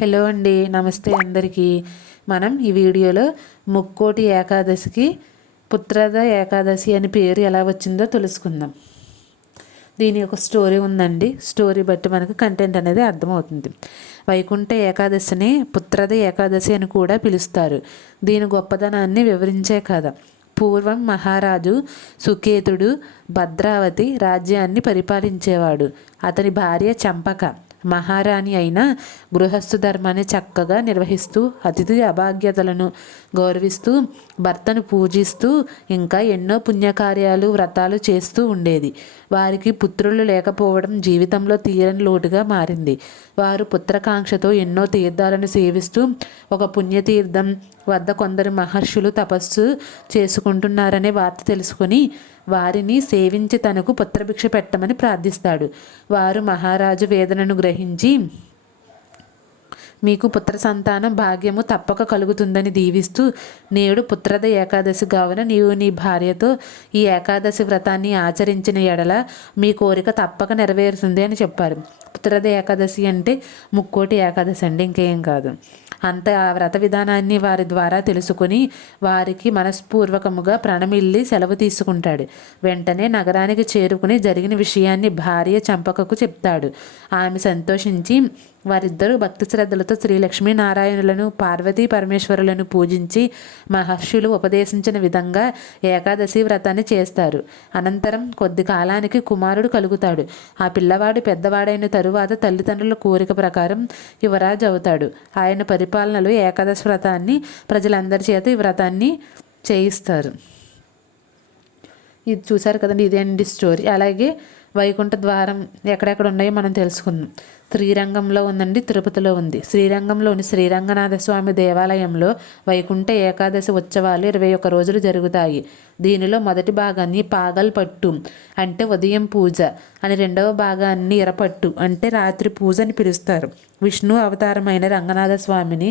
Hello అండి, నమస్తే అందరికీ. మనం ఈ వీడియోలో ముక్కోటి ఏకాదశికి పుత్రద ఏకాదశి అని పేరు ఎలా వచ్చిందో తెలుసుకుందాం. దీని యొక్క స్టోరీ ఉందండి. స్టోరీ బట్టి మనకు కంటెంట్ అనేది అర్థమవుతుంది. వైకుంఠ ఏకాదశిని పుత్రద ఏకాదశి అని కూడా పిలుస్తారు. దీని గొప్పదనాన్ని వివరించే కథ. పూర్వం మహారాజు సుకేతుడు భద్రావతి రాజ్యాన్ని పరిపాలించేవాడు. అతని భార్య చంపక మహారాణి అయిన గృహస్థు ధర్మాన్ని చక్కగా నిర్వహిస్తూ అతిథి అభాగ్యతలను గౌరవిస్తూ భర్తను పూజిస్తూ ఇంకా ఎన్నో పుణ్యకార్యాలు వ్రతాలు చేస్తూ ఉండేది. వారికి పుత్రులు లేకపోవడం జీవితంలో తీరని లోటుగా మారింది. వారు పుత్రకాంక్షతో ఎన్నో తీర్థాలను సేవిస్తూ ఒక పుణ్యతీర్థం వద్ద కొందరు మహర్షులు తపస్సు చేసుకుంటున్నారనే వార్త తెలుసుకొని వారిని సేవించి తనకు పుత్రభిక్ష పెట్టమని ప్రార్థిస్తాడు. వారు మహారాజు వేదనను గ్రహించి మీకు పుత్ర సంతానం భాగ్యము తప్పక కలుగుతుందని దీవిస్తూ నేడు పుత్రద ఏకాదశి కావున నీవు నీ భార్యతో ఈ ఏకాదశి వ్రతాన్ని ఆచరించిన ఎడల మీ కోరిక తప్పక నెరవేరుతుంది అని చెప్పారు. పుత్రద ఏకాదశి అంటే ముక్కోటి ఏకాదశి అండి, ఇంకేం కాదు. అంత ఆ వ్రత విధానాన్ని వారి ద్వారా తెలుసుకుని వారికి మనస్పూర్వకముగా ప్రణమిల్లి సెలవు తీసుకుంటాడు. వెంటనే నగరానికి చేరుకుని జరిగిన విషయాన్ని భార్య చంపకకు చెప్తాడు. ఆమె సంతోషించి వారిద్దరూ భక్తి శ్రద్ధలతో శ్రీ లక్ష్మీనారాయణులను పార్వతీ పరమేశ్వరులను పూజించి మహర్షులు ఉపదేశించిన విధంగా ఏకాదశి వ్రతాన్ని చేస్తారు. అనంతరం కొద్ది కాలానికి కుమారుడు కలుగుతాడు. ఆ పిల్లవాడు పెద్దవాడైన తరువాత తల్లిదండ్రుల కోరిక ప్రకారం యువరాజు అవుతాడు. ఆయన పరిపాలనలో ఏకాదశి వ్రతాన్ని ప్రజలందరి చేత ఈ వ్రతాన్ని చేయిస్తారు. ఇది చూసారు కదండి, ఇదే అండి స్టోరీ. అలాగే వైకుంఠ ద్వారం ఎక్కడెక్కడ ఉన్నాయో మనం తెలుసుకుందాం. శ్రీరంగంలో ఉందండి, తిరుపతిలో ఉంది. శ్రీరంగంలోని శ్రీరంగనాథ స్వామి దేవాలయంలో వైకుంఠ ఏకాదశి ఉత్సవాలు 21 రోజులు జరుగుతాయి. దీనిలో మొదటి భాగాన్ని పాగల్ పట్టు అంటే ఉదయం పూజ అని, రెండవ భాగాన్ని ఇరపట్టు అంటే రాత్రి పూజ అని పిలుస్తారు. విష్ణు అవతారమైన రంగనాథ స్వామిని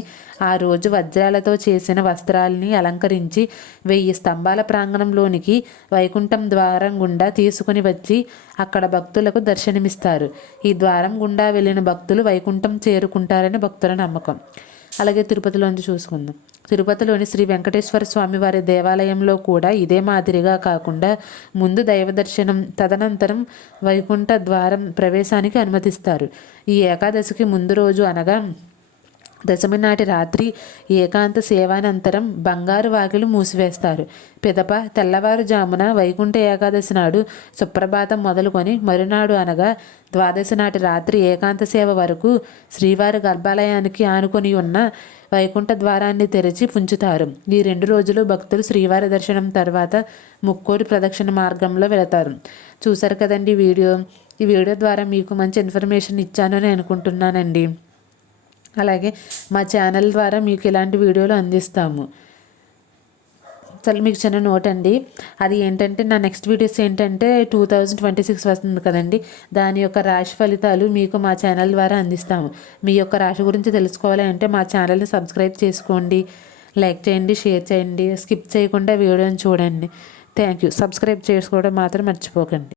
ఆ రోజు వజ్రాలతో చేసిన వస్త్రాలని అలంకరించి 1000 స్తంభాల ప్రాంగణంలోనికి వైకుంఠం ద్వారం గుండా తీసుకుని వచ్చి అక్కడ భక్తులకు దర్శనమిస్తారు. ఈ ద్వారం గుండా వెళ్ళిన భక్తులు వైకుంఠం చేరుకుంటారని భక్తుల నమ్మకం. అలాగే తిరుపతిలోంచి చూసుకుందాం. తిరుపతిలోని శ్రీ వెంకటేశ్వర స్వామి వారి దేవాలయంలో కూడా ఇదే మాదిరిగా కాకుండా ముందు దైవ దర్శనం, తదనంతరం వైకుంఠ ద్వారం ప్రవేశానికి అనుమతిస్తారు. ఈ ఏకాదశికి ముందు రోజు అనగా దశమి నాటి రాత్రి ఏకాంత సేవానంతరం బంగారు వాకిలు మూసివేస్తారు. పిదప తెల్లవారుజామున వైకుంఠ ఏకాదశి నాడు సుప్రభాతం మొదలుకొని మరునాడు అనగా ద్వాదశి నాటి రాత్రి ఏకాంత సేవ వరకు శ్రీవారి గర్భాలయానికి ఆనుకొని ఉన్న వైకుంఠ ద్వారాన్ని తెరిచి ఉంచుతారు. ఈ 2 రోజులు భక్తులు శ్రీవారి దర్శనం తర్వాత ముక్కోటి ప్రదక్షిణ మార్గంలో వెళతారు. చూసారు కదండి ఈ వీడియో ద్వారా మీకు మంచి ఇన్ఫర్మేషన్ ఇచ్చాను అని అనుకుంటున్నానండి. అలాగే మా ఛానల్ ద్వారా మీకు ఇలాంటి వీడియోలు అందిస్తాము. మీకు చిన్న నోట్ అండి, అది ఏంటంటే నా నెక్స్ట్ వీడియోస్ ఏంటంటే 2026 వస్తుంది కదండి, దాని యొక్క రాశి ఫలితాలు మీకు మా ఛానల్ ద్వారా అందిస్తాము. మీ యొక్క రాశి గురించి తెలుసుకోవాలి అంటే మా ఛానల్ని సబ్స్క్రైబ్ చేసుకోండి, లైక్ చేయండి, షేర్ చేయండి, స్కిప్ చేయకుండా వీడియోని చూడండి. Thank you. సబ్స్క్రైబ్ చేసుకోవడం మాత్రం మర్చిపోకండి.